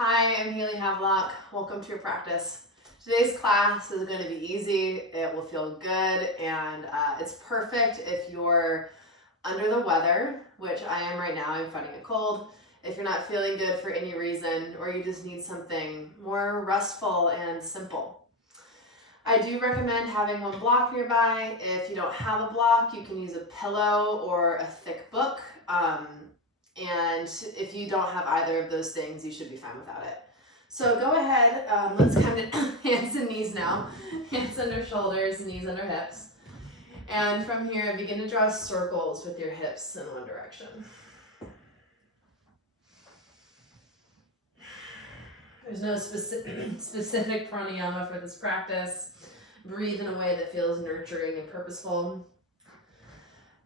Hi, I'm Haley Havelock. Welcome to your practice. Today's class is going to be easy. It will feel good, and it's perfect if you're under the weather, which I am right now. I'm fighting a cold. If you're not feeling good for any reason, or you just need something more restful and simple. I do recommend having one block nearby. If you don't have a block, you can use a pillow or a thick book. And if you don't have either of those things, you should be fine without it. So go ahead, let's come to hands and knees now. Hands under shoulders, knees under hips. And from here, begin to draw circles with your hips in one direction. There's no specific pranayama for this practice. Breathe in a way that feels nurturing and purposeful.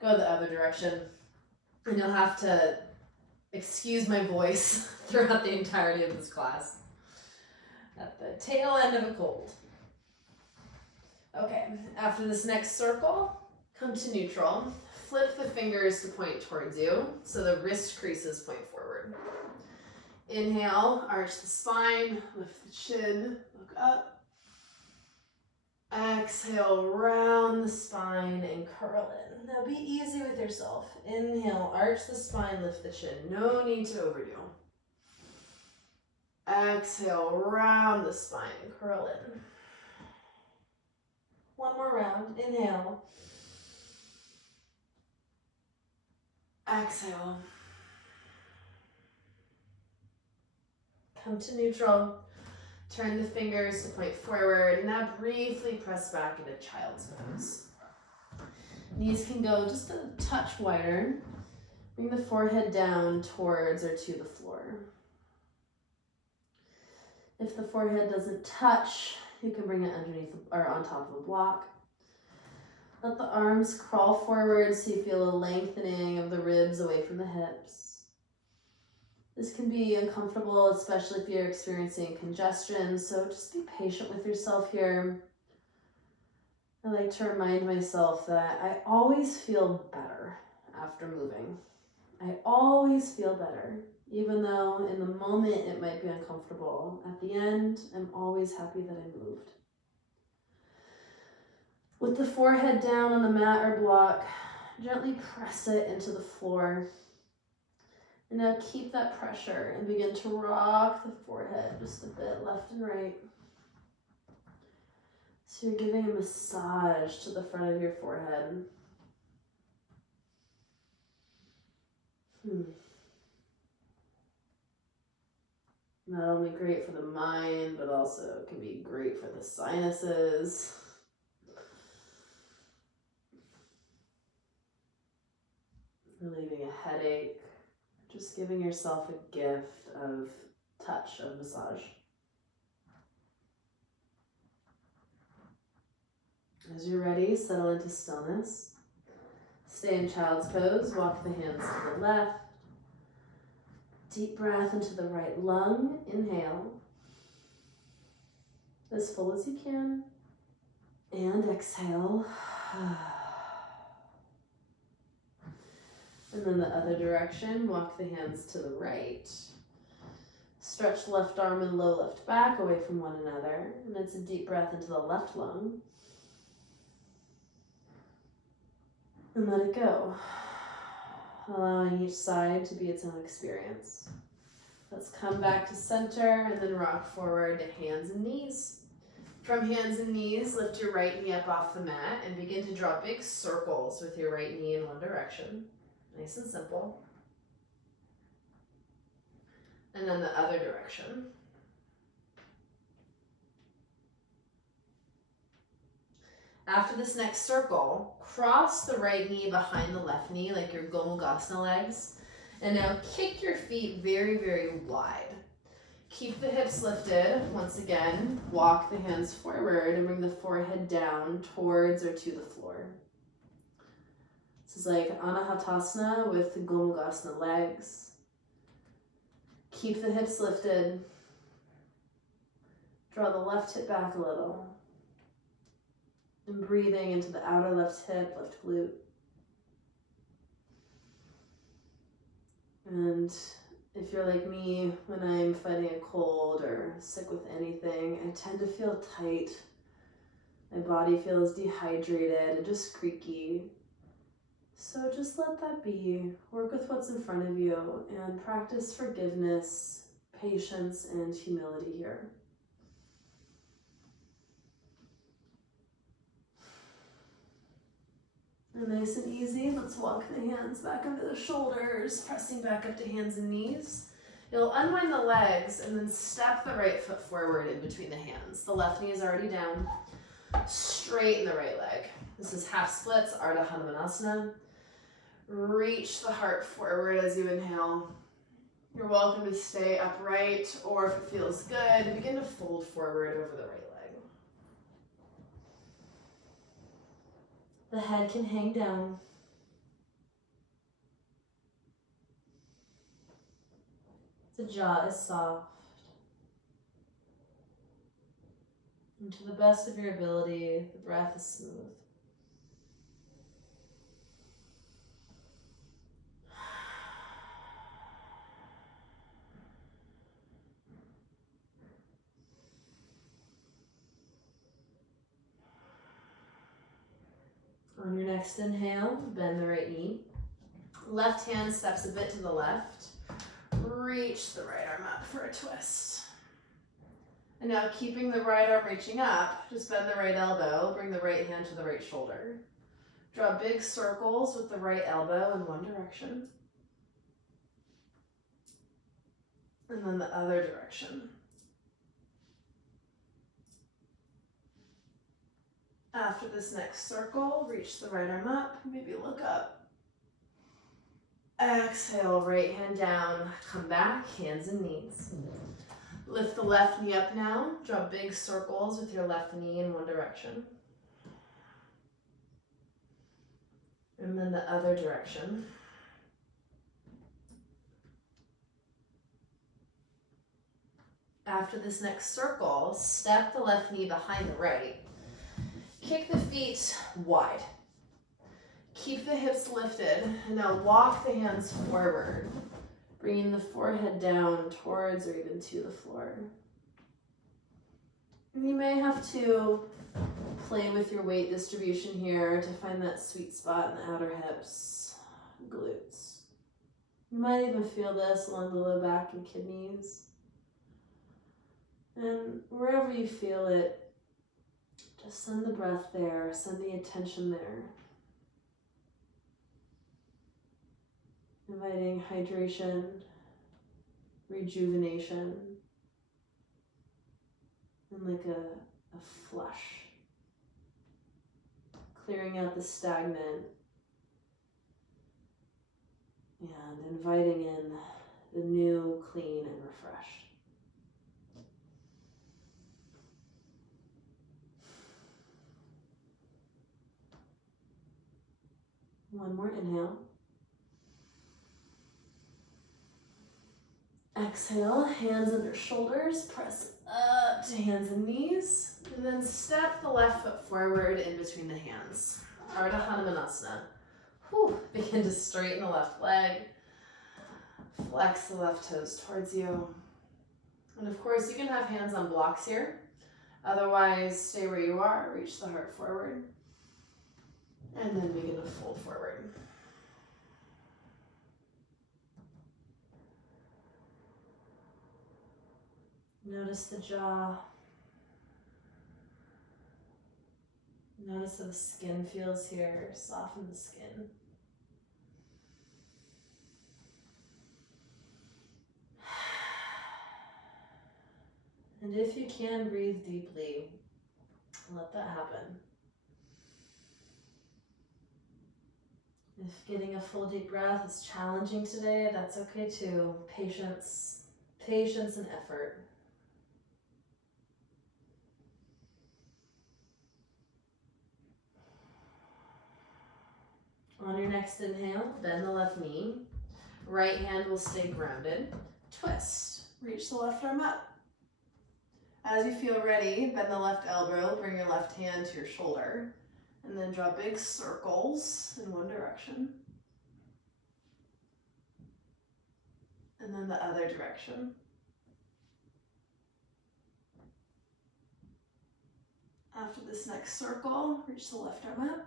Go the other direction. And you'll have to excuse my voice throughout the entirety of this class. At the tail end of a cold. Okay, after this next circle, come to neutral. Flip the fingers to point towards you, so the wrist creases point forward. Inhale, arch the spine, lift the chin, look up. Exhale, round the spine and curl in. Now be easy with yourself. Inhale, arch the spine, lift the chin. No need to overdo. Exhale, round the spine, curl in. One more round. Inhale. Exhale. Come to neutral. Turn the fingers to point forward, and now briefly press back into child's pose. Knees can go just a touch wider. Bring the forehead down towards or to the floor. If the forehead doesn't touch, you can bring it underneath or on top of a block. Let the arms crawl forward so you feel a lengthening of the ribs away from the hips. This can be uncomfortable, especially if you're experiencing congestion, so just be patient with yourself here. I like to remind myself that I always feel better after moving. I always feel better, even though in the moment it might be uncomfortable. At the end, I'm always happy that I moved. With the forehead down on the mat or block, gently press it into the floor. And now keep that pressure and begin to rock the forehead just a bit left and right. So you're giving a massage to the front of your forehead. Not only great for the mind, but also can be great for the sinuses. Relieving a headache. Just giving yourself a gift of touch, of massage. As you're ready, settle into stillness. Stay in child's pose, walk the hands to the left. Deep breath into the right lung, inhale. As full as you can. And exhale. And then the other direction, walk the hands to the right. Stretch left arm and low left back away from one another. And it's a deep breath into the left lung. And let it go. Allowing each side to be its own experience. Let's come back to center and then rock forward to hands and knees. From hands and knees, lift your right knee up off the mat and begin to draw big circles with your right knee in one direction. Nice and simple. And then the other direction. After this next circle, cross the right knee behind the left knee like your Gomugasana legs. And now kick your feet very, very wide. Keep the hips lifted. Once again, walk the hands forward and bring the forehead down towards or to the floor. This is like Anahatasana with the Gomugasana legs. Keep the hips lifted. Draw the left hip back a little. And breathing into the outer left hip, left glute. And If you're like me, when I'm fighting a cold or sick with anything, I tend to feel tight. My body feels dehydrated and just creaky. So just let that be. Work with what's in front of you and practice forgiveness, patience, and humility here. And nice and easy, let's walk the hands back under the shoulders, pressing back up to hands and knees. You'll unwind the legs and then step the right foot forward in between the hands. The left knee is already down. Straighten the right leg. This is half splits, Ardha Hanumanasana. Reach the heart forward as you inhale. You're welcome to stay upright, or if it feels good, begin to fold forward over the right leg. The head can hang down. The jaw is soft. And to the best of your ability, the breath is smooth. On your next inhale, bend the right knee. Left hand steps a bit to the left. Reach the right arm up for a twist. And now keeping the right arm reaching up, just bend the right elbow, bring the right hand to the right shoulder. Draw big circles with the right elbow in one direction. And then the other direction. After this next circle, reach the right arm up, maybe look up. Exhale, right hand down, come back, hands and knees. Lift the left knee up now, draw big circles with your left knee in one direction. And then the other direction. After this next circle, step the left knee behind the right. Kick the feet wide. Keep the hips lifted, and now walk the hands forward, bringing the forehead down towards or even to the floor. And you may have to play with your weight distribution here to find that sweet spot in the outer hips, glutes. You might even feel this along the low back and kidneys. And wherever you feel it, just send the breath there, send the attention there. Inviting hydration, rejuvenation, and like a flush. Clearing out the stagnant and inviting in the new, clean, and refreshed. One more inhale. Exhale, hands under shoulders, press up to hands and knees, and then step the left foot forward in between the hands. Ardha Hanumanasana. Begin to straighten the left leg, flex the left toes towards you. And of course, you can have hands on blocks here. Otherwise, stay where you are, reach the heart forward, and then begin to fold forward. Notice the jaw. Notice how the skin feels here. Soften the skin. And if you can, breathe deeply. Let that happen. If getting a full deep breath is challenging today, that's okay too. Patience and effort. On your next inhale, bend the left knee. Right hand will stay grounded. Twist. Reach the left arm up. As you feel ready, bend the left elbow, bring your left hand to your shoulder, and then draw big circles in one direction. And then the other direction. After this next circle, reach the left arm up.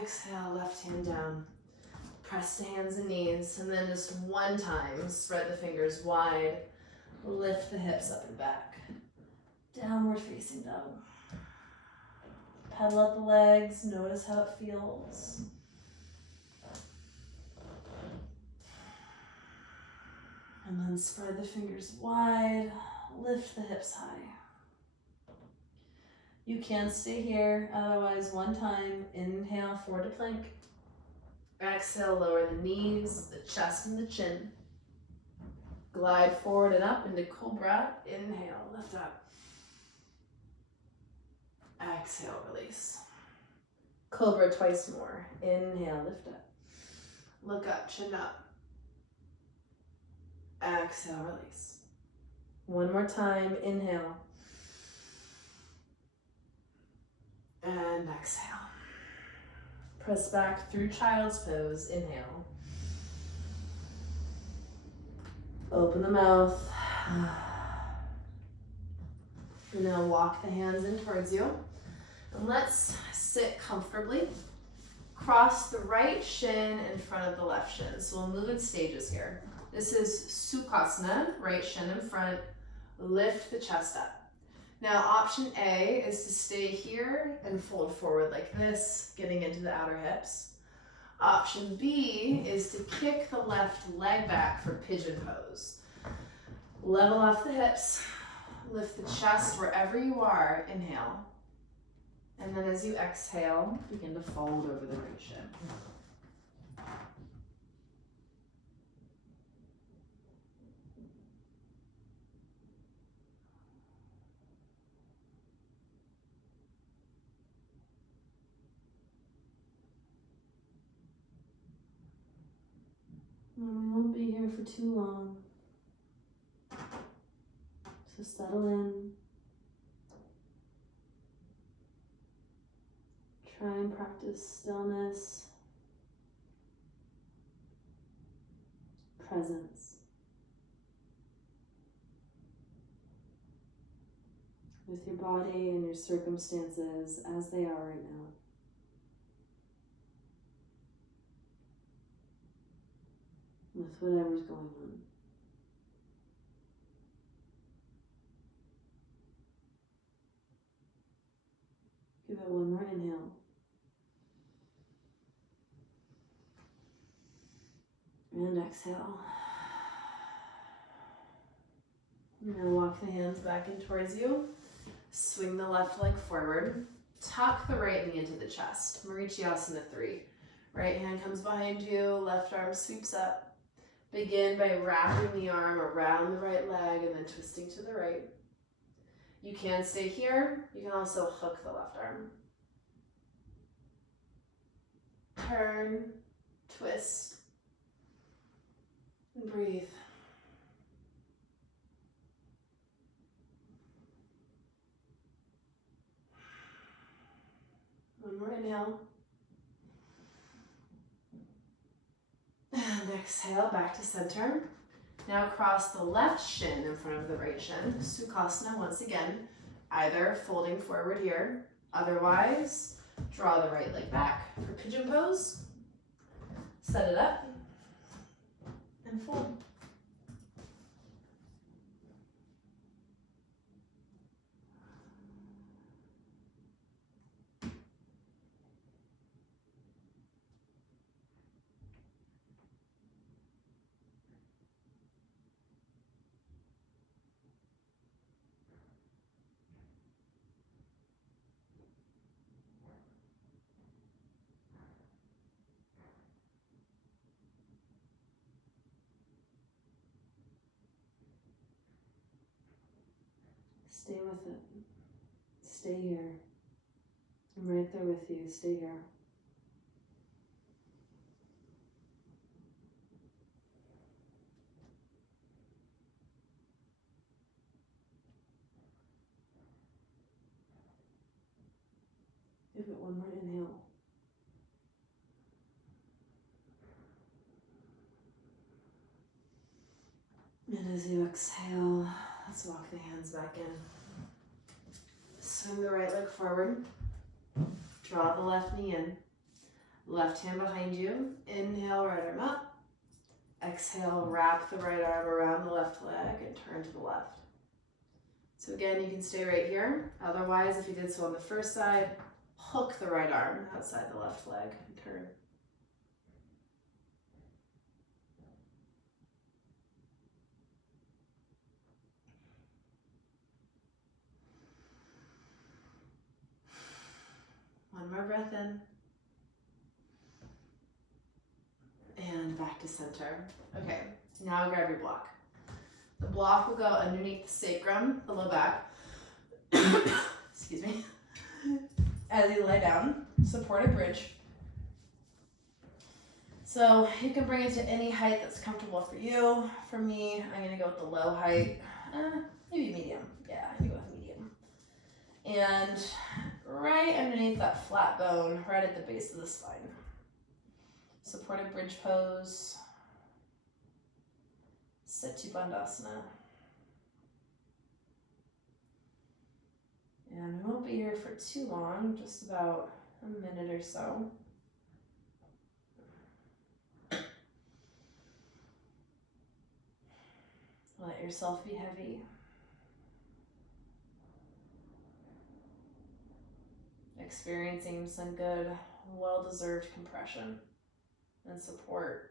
Exhale, left hand down. Press the hands and knees, and then just one time, spread the fingers wide. Lift the hips up and back. Downward facing dog. Pedal up the legs, notice how it feels. And then spread the fingers wide, lift the hips high. You can stay here, otherwise one time, inhale, forward to plank. Exhale, lower the knees, the chest and the chin. Glide forward and up into cobra. Inhale, lift up. Exhale, release. Cobra twice more. Inhale, lift up. Look up, chin up. Exhale, release. One more time, inhale. And exhale. Press back through child's pose, inhale. Open the mouth. And now walk the hands in towards you. And let's sit comfortably. Cross the right shin in front of the left shin. So we'll move in stages here. This is Sukhasana, right shin in front. Lift the chest up. Now option A is to stay here and fold forward like this, getting into the outer hips. Option B is to kick the left leg back for pigeon pose. Level off the hips, lift the chest wherever you are, inhale. And then as you exhale, begin to fold over the right shin. And we won't be here for too long. So settle in. Try and practice stillness, presence with your body and your circumstances as they are right now. With whatever's going on. Give it one more inhale. And exhale. Now walk the hands back in towards you. Swing the left leg forward. Tuck the right knee into the chest. Marichyasana 3. Right hand comes behind you, left arm sweeps up. Begin by wrapping the arm around the right leg and then twisting to the right. You can stay here. You can also hook the left arm. Turn, twist, and breathe. One more inhale. And exhale, back to center. Now cross the left shin in front of the right shin. Sukhasana once again, either folding forward here, otherwise draw the right leg back for pigeon pose. Set it up and fold. Stay with it. Stay here. I'm right there with you. Stay here. Give it one more inhale. And as you exhale, let's walk the hands back in. Swing the right leg forward. Draw the left knee in. Left hand behind you. Inhale, right arm up. Exhale, wrap the right arm around the left leg and turn to the left. So again, you can stay right here. Otherwise, if you did so on the first side, hook the right arm outside the left leg and turn. One more breath in. And back to center. Okay, now grab your block. The block will go underneath the sacrum, the low back. Excuse me. As you lay down, support a bridge. So you can bring it to any height that's comfortable for you. For me, I'm gonna go with the low height, maybe medium. Yeah, I'm gonna go with medium. And right underneath that flat bone, right at the base of the spine. Supported bridge pose. Setu Bandhasana. And we won't be here for too long, just about a minute or so. Let yourself be heavy. Experiencing some good, well-deserved compression and support.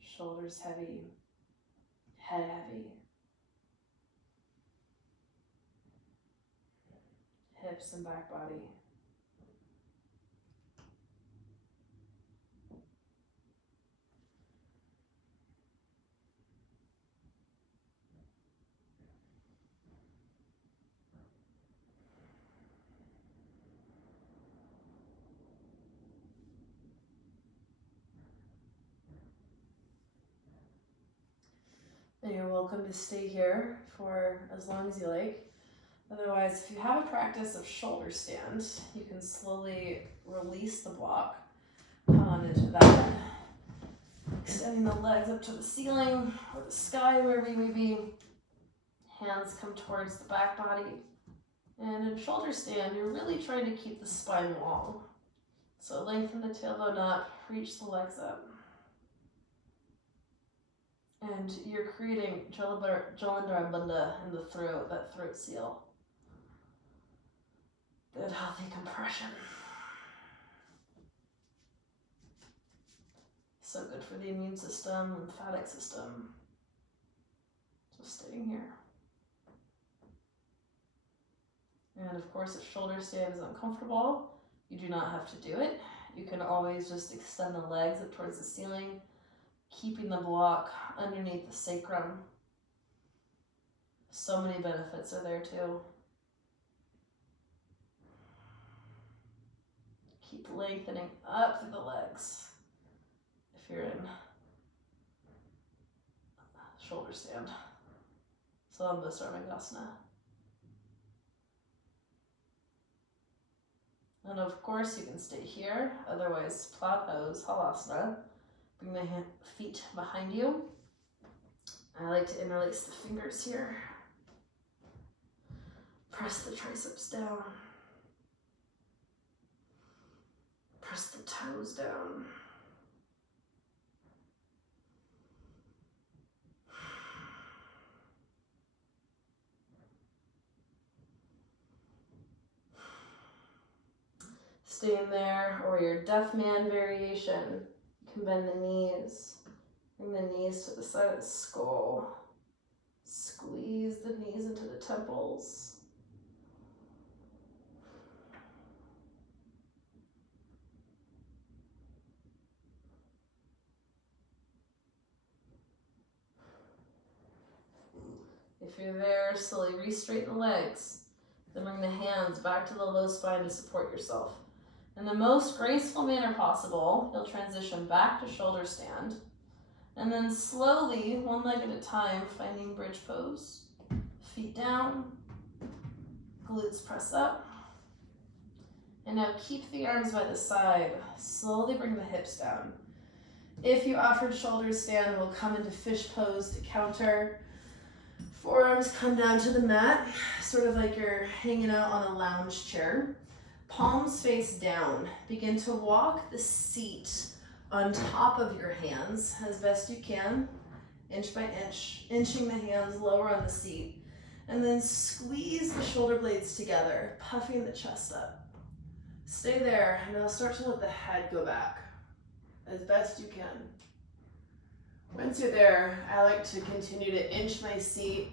Shoulders heavy, head heavy. Hips and back body. And you're welcome to stay here for as long as you like. Otherwise, if you have a practice of shoulder stand, you can slowly release the block, come on into that. Extending the legs up to the ceiling or the sky, wherever you may be. Hands come towards the back body. And in shoulder stand, you're really trying to keep the spine long. So lengthen the tailbone up, reach the legs up. And you're creating Jalandhara Bandha in the throat, that throat seal. Good healthy compression. So good for the immune system, lymphatic system. Just staying here. And of course, if shoulder stand is uncomfortable, you do not have to do it. You can always just extend the legs up towards the ceiling, keeping the block underneath the sacrum. So many benefits are there too. Keep lengthening up through the legs if you're in shoulder stand. Sarvangasana. And of course, you can stay here. Otherwise, plow pose, halasana. Bring the feet behind you. I like to interlace the fingers here. Press the triceps down. Press the toes down. Stay in there, or your deaf man variation. You can bend the knees. Bring the knees to the side of the skull. Squeeze the knees into the temples. If you're there, slowly re-straighten the legs. Then bring the hands back to the low spine to support yourself. In the most graceful manner possible, you'll transition back to shoulder stand. And then slowly, one leg at a time, finding bridge pose. Feet down, glutes press up. And now keep the arms by the side. Slowly bring the hips down. If you offered shoulder stand, we'll come into fish pose to counter. Forearms come down to the mat, sort of like you're hanging out on a lounge chair. Palms face down. Begin to walk the seat on top of your hands as best you can, inch by inch, inching the hands lower on the seat. And then squeeze the shoulder blades together, puffing the chest up. Stay there, and now start to let the head go back as best you can. Once you're there, I like to continue to inch my seat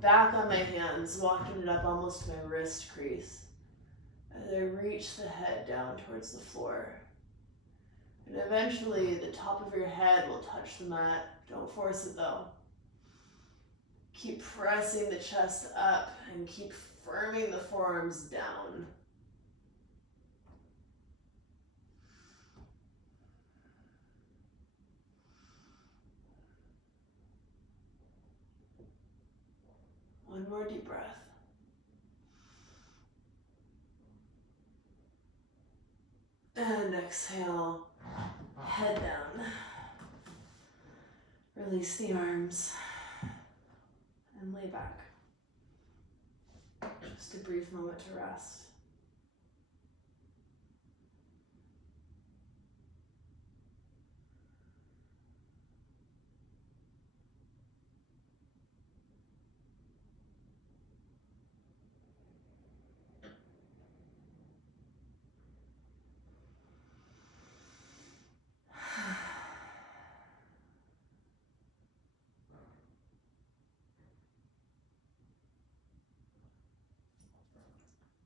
back on my hands, walking it up almost to my wrist crease as I reach the head down towards the floor. And eventually the top of your head will touch the mat. Don't force it though. Keep pressing the chest up and keep firming the forearms down. One more deep breath. And exhale, head down. Release the arms and lay back. Just a brief moment to rest.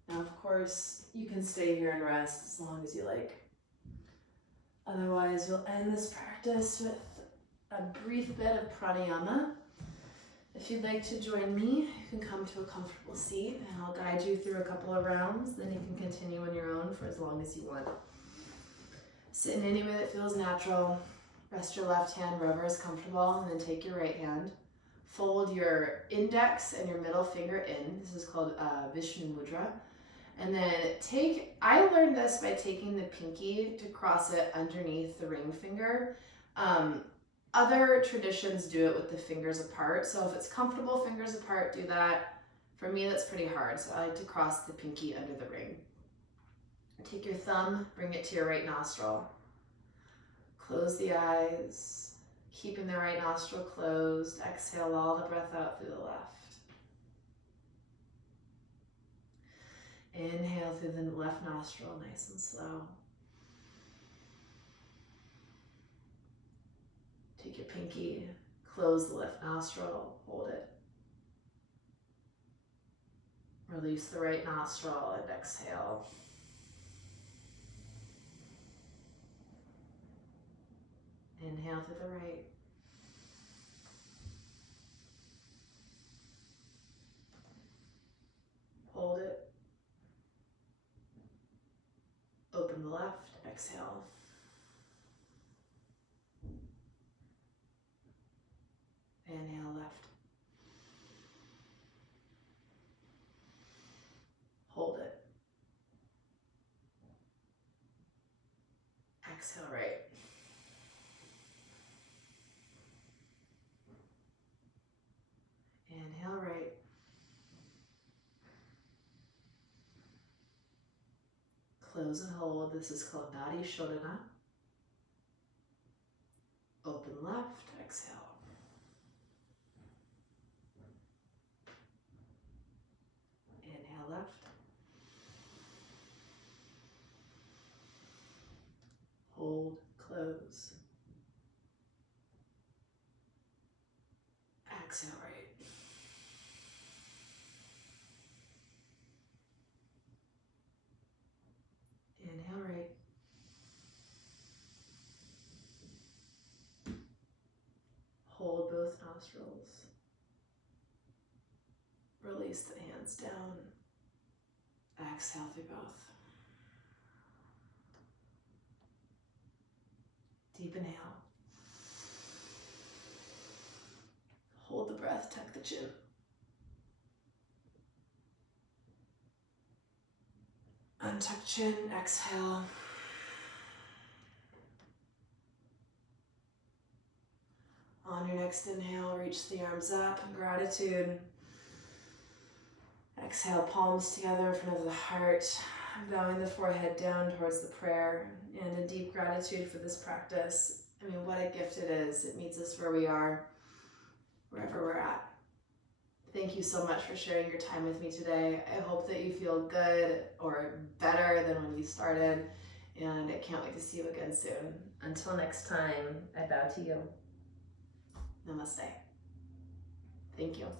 Now, of course, you can stay here and rest as long as you like. Otherwise, we'll end this practice with a brief bit of pranayama. If you'd like to join me, you can come to a comfortable seat and I'll guide you through a couple of rounds. Then you can continue on your own for as long as you want. Sit in any way that feels natural. Rest your left hand wherever is comfortable, and then take your right hand. Fold your index and your middle finger in. This is called Vishnu Mudra. And then I learned this by taking the pinky to cross it underneath the ring finger. Other traditions do it with the fingers apart. So if it's comfortable, fingers apart, do that. For me, that's pretty hard. So I like to cross the pinky under the ring. Take your thumb, bring it to your right nostril. Close the eyes, keeping the right nostril closed. Exhale all the breath out through the left. Inhale through the left nostril, nice and slow. Take your pinky, close the left nostril, hold it. Release the right nostril and exhale. Inhale through the right. Hold it. Open the left, exhale. Inhale left. Hold it. Exhale right. Inhale right. Close and hold. This is called Nadi Shodhana. Open left, exhale. Inhale left. Hold, close. Exhale right. Inhale right. Hold both nostrils. Release the hands down. Exhale through both. Deep inhale. Hold the breath, tuck the chin. Untuck chin, exhale. On your next inhale, reach the arms up in gratitude. Exhale, palms together in front of the heart, bowing the forehead down towards the prayer, and a deep gratitude for this practice. I mean, what a gift it is. It meets us where we are, wherever we're at. Thank you so much for sharing your time with me today. I hope that you feel good or better than when you started, and I can't wait to see you again soon. Until next time, I bow to you. Namaste. Thank you.